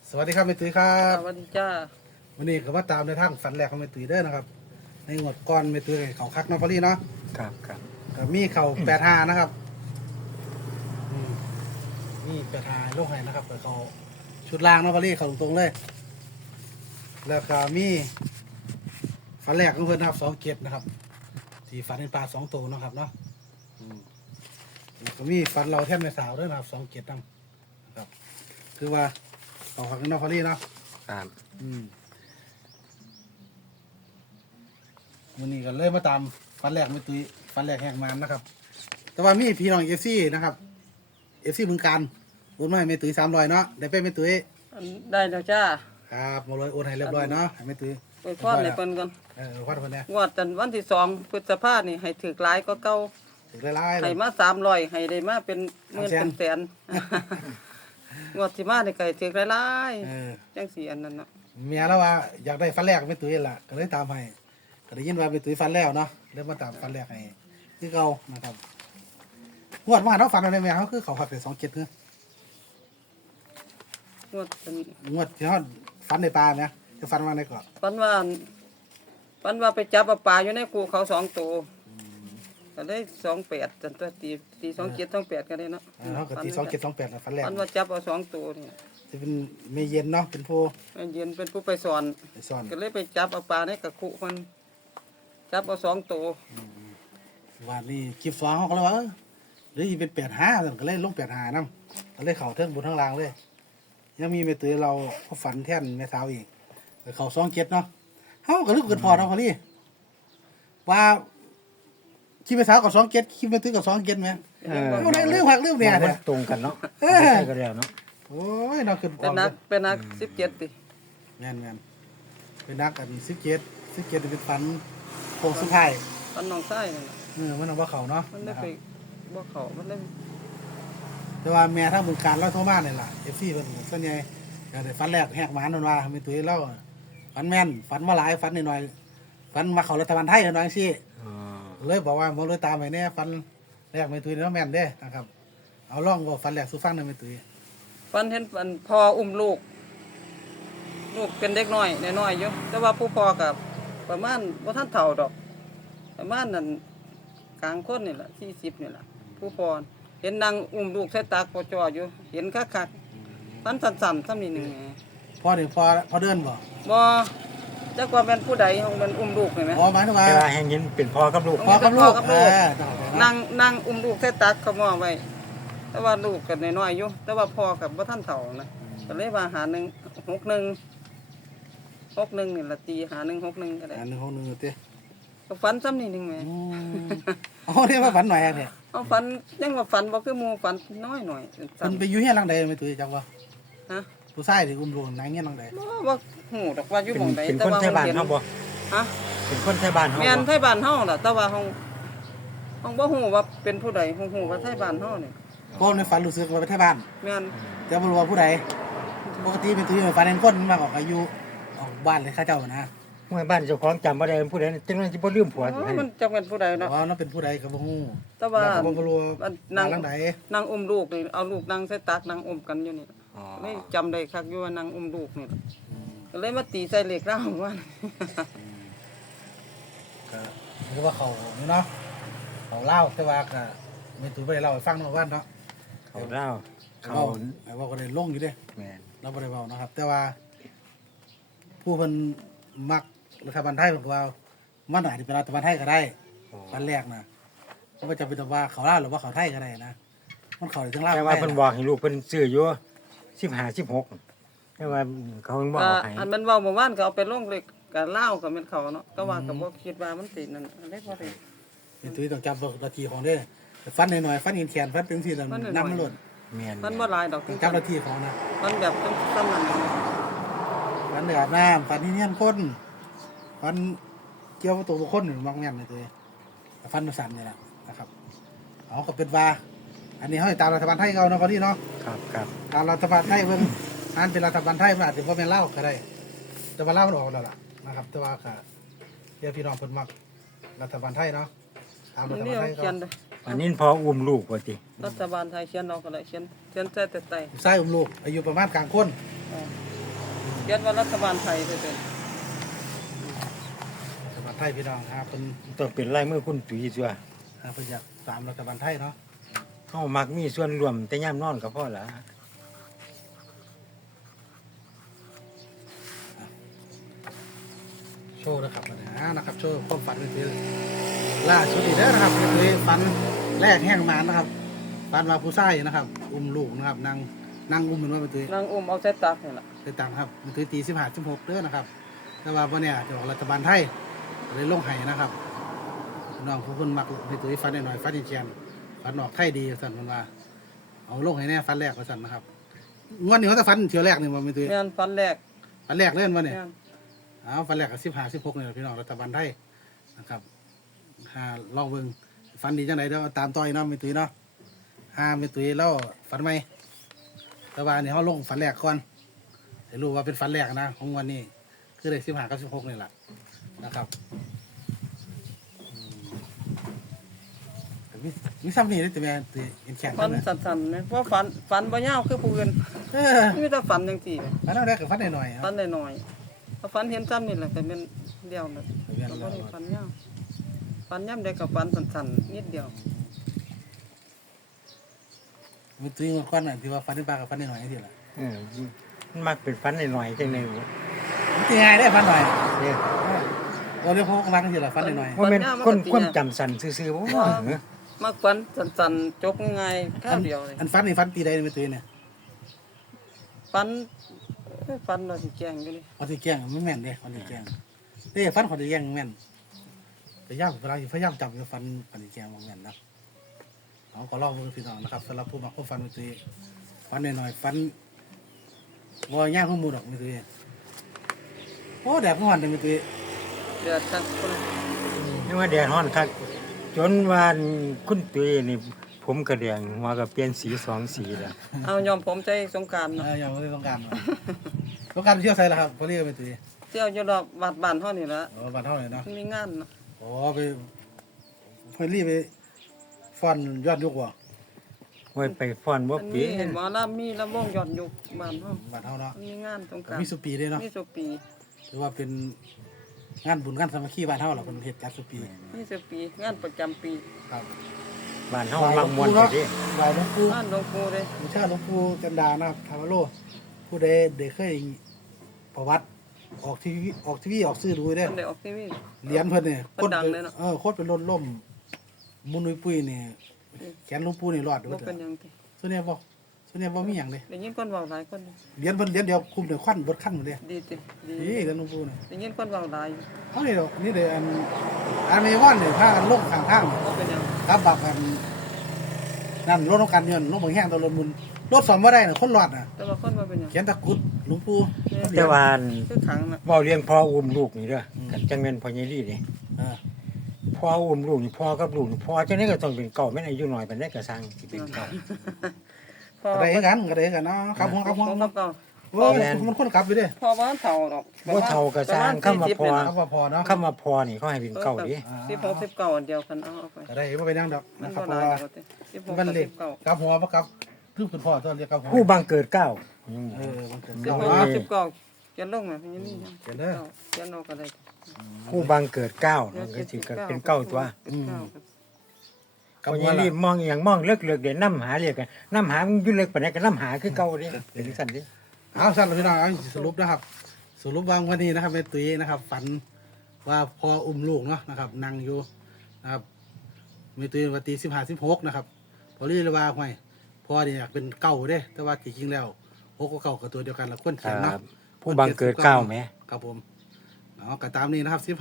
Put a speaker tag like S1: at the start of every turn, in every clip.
S1: สวัสดีครับแม่ตุ้ยครับ
S2: สวัสดีจ้า
S1: วันนี้ก็มาตามในทางฝันแรกของแม่ตุ้ยเด้อนะครับในงวดก่อนแม่ตุ้ยเขาคักเนาะพอลี่เนาะ
S3: ครับครับ
S1: ก็มีเข่า85นะครับมี85ลงให้นะครับก็เขาชุดล่างเนาะพอลี่เขาตรงๆเลย แล้วก็มีฝันแรกของเพื่อนนะครับ2 เกตนะครับที่ฝันเป็นปลา2 ตัวเนาะครับเนาะแล้วก็มีฝันเราแท่นแม่สาวด้วยนะครับ2 เกตนะครับคือว่าเขาคักเนาะพอลี่เนาะ
S3: ครับ
S1: วันนี้ก็เลยมาตามฟันแรกไม่ตุ้ยฟันแรกแหกมันนะครับ แต่ว่ามีพี่น้องเอฟซีนะครับเอฟซีบึงการโอนมาให้ไม่ตุ้ย300เนาะได้ไปไม่ตุ้ย
S2: ได้แล้วจ้า
S1: ครับมาเลยโอนให้เรียบร้อยเนาะให้ไม่ตุ้ย
S2: ไปพอดในเพิ่นก่อน
S1: พอดคนเนี้ย
S2: งวดจันวันที่2 พฤษภาคมนี่ให้ถือหลายก็เก่า
S1: ถึงไล่ๆเล
S2: ให้
S1: ย
S2: มา300ให้ได้มาเป็นหมื่นเป็นแสนงวดที่มานี่ก็ให้ถือหลายๆจังสีอันนั้นเนาะ
S1: เมียแล้วว่าอยากได้ฟันแรกไม่ตุ้ยล่ะก็เลยตามให้ก็ได้ยินว่าไม่ตุ้ยฟันแล้วเนาะเลยมาตามฟันแรกให้คือเก่านะครับงวดมาเนาะฟันอะไรเมียเขาคือเขาขับไป2 เกตเนาะ
S2: งวดเป็น
S1: งวดที่เขาฟันในปลาเนี่ยจะฟันมาในก่อน
S2: ปันว่าไปจับปลาอยู่ในกูเขา2 ตัวก็ได้28จันตัวตี27 28ก็ได้เนาะ
S1: เขาก็ตี2 7 2 8นะฟันแรก
S2: ปันว่าจับเอา2 ตัวนี่
S1: จะเป็นเมเย็นเนาะเป็นผู้
S2: เย็นเป็นผู้ไปสอน ก็เลยไปจับเอาปลาในกระคุมันจับเอา2 ตัว
S1: วันนี้คลิป2เขาก็เลยว่าหรือเป็น85ก็เลยลง85นํก็เลยเข่าเทิงบนทั้งล่างเลยยังมีเมตือเราก็ฝันแท่นแม่สาวอีกเขา2 เกตเนาะเขาก็ลึกเกินพอเนาะพอลี่ว่าคิดแม่สาวกับ2 เกตคิดเมตือกับ2 เกตไหมเอาได้เรื่องหักเรื่องเนี่ย
S3: ตรงกันเนาะใช่ก็แล้วเนาะ
S1: โอ้ยเราขึ้น
S2: เป็นนัก17ติ
S1: งานเป็นนักกัน17เป็นฝันโค้งสุดท้าย
S2: ปันน้องไส้นั่นน่ะ
S1: มันเอาว่าเขาเนาะ
S2: มันได้ไปบ่เขามันได้
S1: แต่ว่าแม่ทั้งบึงการเราโทรมาเนี่ยล่ะFCเพิ่นส่วนใหญ่ก็ได้ฝันแรกแหกหมานนั่นว่าแม่ตุ้ยเล่าฝันแม่นฝันมาหลายฝันน้อยๆฝันมาเข้ารัฐบาลไทยนั่นว่าจังซี่เลยบอกว่าบ่เลยตามให้แน่ฝันแรกแม่ตุ้ยเนาะแม่นเด้นะครับเอาลองว่าฝันแรกสู่ฟังหน่อยแม่ตุ้ย
S2: ปันเห็นปันพ่ออุ้มลูกเป็นเด็กน้อยน้อยๆอยู่แต่ว่าผู้พ่อก็ประมาณบ่ทันเฒ่าดอกประมาณนั้นกลางคนนี่ล่ะ40นี่ล่ะผู้พ่อเห็นนางอุ้มลูกใส่ตักพอจออยู่เห็นคักๆปันสั่นๆซ้ำนิดนึง
S1: พ่อนี่พอเดินบ่
S2: บ่จักว่าเป็นผู้ใดของมันอุ้มลูกเห็นมั้ย
S1: อ๋อหมายถึงว่า
S3: แต่ว่าแห่งนี้เป็นพ่อกับลูก
S2: นางอุ้มลูกใส่ตักเขามอไว้แต่ว่าลูกก็น้อยๆอยู่แต่ว่าพ่อก็บ่ทันเฒ่านะก็เลยว่าหา1 61นี่ล่ะตีหา1 61ก็ได้
S1: อันนึงของนึงติ
S2: ก็ฝันซ้ำนิดนึงแหม
S1: อ๋อเรียกว่าฝันหน่อยเนี่ย
S2: เอาฝันยังว่าฝันบ่คือหมู่ฝันน้อยหน่อย
S1: มันไปอยู่เฮียนหลังใดแม่ตุ้ยจักว่า
S2: ฮะ
S1: ผู้ชายที่อุ้มลูกนางเฮียนหลังใด
S2: บ่ฮู้ดอกว่าอยู่หม้องใด
S3: แต่ว่าคนไทยบ้านเฮาบ่
S2: ฮะ
S3: เป็นคนไทยบ้านเฮา
S2: แม่นไทยบ้านเฮาล่ะแต่ว่าเฮาบ่ฮู้ว่าเป็นผู้ใดฮู้ว่าไทยบ้านเฮานี่
S1: พ่อในฝันรู้สึกว่าไปไทยบ้าน
S2: แม่น
S1: แต่บ่รู้ว่าผู้ใดปกติเป็นตุ้ยฝันเห็นคนมาออกอายุออกบ้านเลยเขาเจ้านะ
S3: เมื่อบ้านเจ้าของจำบ่ได้ผู้ใดจังนั้นสิบ่ลืมผัวสิให้
S2: มันจักเป็นผู้ใดเนาะ
S1: อ๋อนั่นเป็นผู้ใดก็บ่ฮู้
S2: แต่ว่า
S1: บ่รู้นางหลังใด
S2: นางอุ้มลูกนี่เอาลูกนางใส่ตักนางอุ้มกันอยู่นี่นี่จำได้คักอยู่ว่านางอุ้มลูกนี่ก็เลยมาตีใส่เหล็กเล่าว่า
S1: ก็คือว่าเขาเนาะเขาเล่าแต่ว่าก็ไม่ตุ้ยบ่ได้เล่าให้ฟังเนาะว่าเนาะ
S3: เขาเล่า
S1: เขาว่าก็ได้ลงอยู่เด้
S3: แม่น
S1: เราบ่ได้เว้านะครับแต่ว่าผู้เพิ่นมักรัฐบาลไทยเพิ่นก็ว่ามันอาจจะเป็นรัฐบาลไทยก็ได้อันแรกนะมันก็จะเป็นว่าเขาลาวหรือว่าเขาไทยก็ได้นะมันเขาได้ทั้งลาว
S3: แต่ว่าเพิ่นบอกให้ลูกเพิ่นซื้ออยู่15 16แต่ว่าเขาบอกให้
S2: อันมันเว้าเมื่อวานก็เอาไปลงเลขก็เล่าก็แม่นเขาเนาะก็ว่าก็บ่คิดว่ามันติดนั่นได้บ่ได้
S1: เป็นตุ้ยต้องจำนาทีของเด้ฟันหน่อยๆฟันแขนฟันเป็นสิแล้วนำมันหล่น
S3: แม่น
S2: มันบ่หลายดอก
S1: จำนาทีของนะ
S2: มันแบบซ้ำนั้น
S1: ฟันอาบน้ำฟันที่เนียนคนฟันเกี่ยวตัวบุคคลบางแม่นเลยตัวฟันสั่นนี่แหละนะครับเอาก็เป็นว่าอันนี้เขาตามรัฐบาลไทยเขาเนาะพอดีเนาะ
S3: ครับ
S1: ตามรัฐบาลไทยเพิ่งอันเป็นรัฐบาลไทยมันอาจจะพ่อแม่เล่าก็ได้แต่ว่าเล่ามันออกแล้วล่ะนะครับแต่ว่าค่ะเดี๋ยวพี่น้องเพิ่นมักรัฐบาลไทยเนาะตามรัฐบาลไทยเขา
S3: อันนี้พออุ้มลูกว่าติ
S2: รัฐบาลไทยเขียนเอาก็ได้เขียนใส่แต่
S1: ใส่อุ้มลูกอายุประมาณกลางคน
S2: ขียนว่ารัฐบาลไทยไปเป็น
S1: รัฐบาลไทยพี่น้องครับเป็น
S3: ต้องเป็นลายมือคุณตุ้ยตัว
S1: เพิ่นอยากตามรัฐบาลไทยเนาะ
S3: เฮามักมีส่วนร่วมแต่ยามนอนก็พอละ
S1: โชว์นะครับปัญหานะครับโชว์ความฝันเป็นล่าสุดอีกแล้วนะครับคือฝันแรกแห้งมานนะครับฝันว่าผู้ชายนะครับ อุ้มลูกนะครับนั่งอุ้มมันว่าเป็นตัวน
S2: างอุ้มเอาใส่ตักนี่ล่ะ
S1: ไปตามครับเป็นตัวตี15 16เด้อนะครับ แต่ว่าวันนี้จะออกรัฐบาลไทยเลยลงไห้นะครับน้องผู้คนมักเป็นตัวฝันหน่อยๆฝันเชียนฝันออกไทยดีสั่นมันว่าเอาลงให้แน่ฝันแรกว่าสั่นนะครับงวดนี้เขาจะฝันเที่ยวแรกนี่ว่าเป็นตัว
S2: แม่นฟันแรก
S1: ฝันแรกเล่นวันนี้
S2: แม่น
S1: ฟันแรกกับ15 16เนี่ยพี่น้องรัฐบาลไทยนะครับลองเบิ่งฟันดีจังไหนเดี๋ยวตามต่อยเนาะมีตุ้ยเนาะมีตุ้ยแล้วฟันไหมแต่ว่าเนี่ยเขาลงฟันแรกก่อนให้รู้ว่าเป็นฟันแรกนะของวันนี้คือได้15 กับ 16นี่แหละนะครับมีซ้ำนี่ได้แต่แม่ตุ้ยเห็นแข็ง
S2: ฟั
S1: นั่
S2: น
S1: นแหละ
S2: สั่นๆนะเพราะฟันบ่ยาวคือผู้อื่นมีแต่ฟันจังซี่
S1: ฟันเอาได้กับฟันหน่อยๆ
S2: ฟันน้อยๆถ้าฟันเห็นซ้ำนี่แหละก็เป็นเดียวน่ะก็บ่ได้ฟันยาวฟันย่ำได้กับฟันสั่นๆนิดเดียว
S1: มีตุ้ยเมื่อก่อนน่ะที่ว่าฟันที่ปากกับฟันหน่อยๆนี่แหละ
S3: มันมักเป็นฟันหน่อยๆจังได๋
S1: มันตีง่ายได้ฟันหน่อย
S3: เนี่ย
S1: เราเรียกพวกฟันที่แหละฟันหน่อย
S3: ว่าแม่นคนความจำสั้นซื่อๆบ่ว่าเหรอ
S2: มักฟันสั่นๆจบง่ายๆข้าวเดียวเลย
S1: อันฟันนี่ฟันตีได้ไม่ตุ้ยเนี่ย
S2: ฟันฟันเราสิแกงอยู่นี่
S1: ฟันตีแกงไม่แม่นเด้ฟันตีแกงเด้ฟันของตีแกงแม่นพยายามพยายามจับอยู่ฟันตีแกงแม่นนะเอาก็ลองดูพี่น้องนะครับสำหรับผู้มักฟันไม่ตุ้ยฟันหน่อยๆฟันวอย่างข้อมูลดอกไม่ตุ้ยโอ้แดดร้อนเลยไม่ตุ้ย
S2: เดือดทั้งคน
S3: นี่ว่าแดดร้อนคักจนว่าคุณตุ้ยนี่ผมกระแดงหัวก็เปลี่ยนสี2สีแล้ว
S2: เอายอมผมใจสงกรารเนาะ
S1: อย่างไม่ต้องการต้องการเที่ยวไซล่ะครับพอเรียกไม่ตุ้ย
S2: เที่ยวอยู่รอบวัดบ้านเฮานี่ละ
S1: บ้านเท่าไหร่เนาะ
S2: มันมีงานเนาะ
S1: อ๋อไปรีบไปฟันยอดยุกว่ะ
S3: ไว้ไปฟ้อนบ่
S2: มัน
S3: ปี
S2: มีเห็นหมอลำมีลำวงย้อนยุคบ้านเฮา
S1: บ้านเท่าเนาะ
S2: มีงานสงกราร
S1: มีสุปีด้วยเนาะ
S2: มีสุปี
S1: หรือว่าเป็นงานบุญงานสามัคคีบ้านเท่าหรอคนเฮ็ดการสุปี
S2: มีสุปีงานประจำปี
S1: ครับ
S3: บ้านเฮามักม่วนไปเดิ
S1: ไหวหลวงปู่
S2: งานหลวงปู่เด้
S1: บูชาหลวงปู่จันดานะครับธรรมโลผู้ใดได้เคยประวัติออกทีวีออกซื้อดูเด้
S2: เพิ่นได้ออกทีวี
S1: เหรียญเพิ่นเนี่ย
S2: เพิ่นดังเลยเนาะ
S1: โคตรเป็นล้นล่มมุนปุ้ยเนี่ยแขนหลวงปู่นี่รอด
S2: บ่
S1: เด้อ
S2: เป็นหยังติ
S1: ส่วนใหญ่บ่มีหยังเด้
S2: ได้ยินคนเว้าหลายคน
S1: เหรียญเพิ่นเหรียญเดียวคุมได้ควันเบิดคันหมดเด้
S2: ดีติดี
S1: นี่เหรียญหลวงปู่เนี่ย
S2: ได้ยินคนเว้าหลาย
S1: เขานี่ดอกนี่เด้อันเมวอนเนี่ยพากันลงข้างทาง
S2: บ่เป็นหยัง
S1: ครับบักกันนั่นรถน้องกันเงินรถบางแห้งตัวรถมุนรถสอมบ่ได้น่ะคนรอดน่ะ
S2: แต่ว่าคนบ่เป็นหยัง
S1: เขียนตะกรุดหลวงปู่
S3: แต่ว่า
S2: คือขังน่ะ
S3: เว้าเลี้ยงพ่ออุ้มลูกนี่เด้อกันจังแม่นพ่อใหญ่ลี่นี่
S1: เออ
S3: พ่ออุ้มลูกนี่พ่อกับลูกนี่พ่อจังได๋ก็ต้องเป็นเก่าแม่นอายุน้อยปานใดก็สร้างสิเป็นเก่า
S2: พอ
S1: ก็ได้กันเนาะครับผม
S2: ครับเก่า
S1: โอ้ยมันคนกลับอยู่เด้
S2: พอบ่ทันเฒ่าดอก
S3: บ่เฒ่าก็สร้างคำว่าพ่อ
S1: ครับว่าพอเนาะ
S3: คำว่าพ่อนี่เขาให้เป็นเก่าดิ
S2: 16 19อันเดียวกันเอาไป
S1: ก็ได้บ่เป็นหยังดอก
S2: มั
S1: นะ
S2: น
S1: ครับ
S2: บ่
S1: เพ
S2: ห
S1: ราะ
S2: ลาย
S1: ว่า
S2: ดอกติ16
S1: มันเล็ก
S2: 19
S1: กลับหัวบ่กลับคือคุณพ่อตอนเรียกกลับหัว
S3: ผู้บังเกิดเกล้า
S1: มันเกิด
S2: 16
S1: เก่าเนาะ
S2: 19เขียนลงมาเพิ่นยังมี
S1: เขียนเด้อ
S2: เขียนออกก็ได้
S3: ผู้บังเกิดเกล้านั่นก็สิก็เป็นเก่าตัว
S1: กลับ
S3: พ่อให
S1: หัว
S3: ญ่
S1: ล่ะ
S3: ลี่มองอหย่างมองเลิกๆเดี๋ยวนํหาเรียกกันนํหามันอยู่เลิกปานใดก็นํหาคือเก่าดิเป็นจังซั่นดิ
S1: เอาสั่นพี่น้องเอาสรุปนะครับ สรุปวางวันนี้นะครับแม่ตุ้ยนะครับ ฝันว่าพออุ้มลูกเนาะนะครับ นั่งอยู่นะครับแม่ตุ้ยวันตี15 16นะครับพอเรียกว่าห้วยพ่อนี่อยากเป็นเก่าเด้ แต่ว่าจริงๆแล้ว6กับเก่ากับตัวเดียวกันละคน
S3: ค
S1: เขียน
S3: รั
S1: เนาะ
S3: บผู้บังเกิดเกล้าแหม
S1: ครับผมเอาก็ตามนี้นะครับ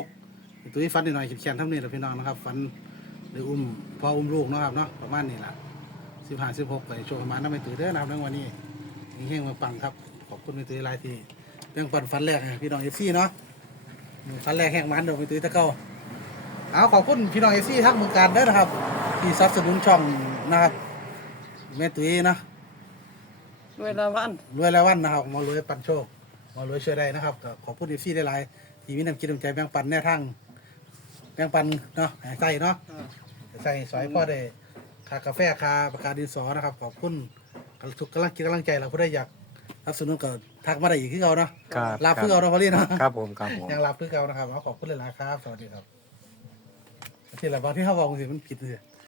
S1: 15 16ตัวนี้ฟันนิดหน่อยเขียนๆทั้งนี้แหละพี่น้องนะครับฟันหรือพออุ้มลูกเนาะครับเนาะประมาณนี้แหละ15 16ไปโชว์ประมาณนั้นไม่ตื่นเด้อนะครับในวันนี้เฮงๆมาปังครับขอบคุณไม่ตื่นหลายทีเรื่องฟันแรกให้พี่น้องเอฟซีเนาะฟันแรกแห้งมันเดี๋ยวไม่ตื่นตะเก้าเอาขอบคุณพี่น้องเอฟซีทั้งเมืองการเด้อนะครับที่สนับสนุนช่องนะครับแม่ตุ้ยเนาะ
S2: เวลาวัน
S1: รวยแล้ววันนะครับหมารวยปันโชคหมารวยช่วยได้นะครับก็ขอบคุณเอฟซีได้หลายที่มีน้ำคิดน้ำใจแบ่งปันแนวทางแบ่งปันเนาะใส่เนาะใส่สอยพ่อได้ค่ากาแฟค่าประกาศดินสอนะครับขอบคุณทุกกำลังใจเราผู้ใดอยากสนับสนุนก็ทักมาได้อีกคือเก่าเนาะ
S3: ครับ
S1: รับคือเก่าเนาะพอลี่เนาะ
S3: ครับผมครับผม
S1: ยังรับคือเก่านะครับเอาขอบคุณหลายๆครับสวัสดีครับที่หลายบางที่เขาบอกสิมันผิดเลย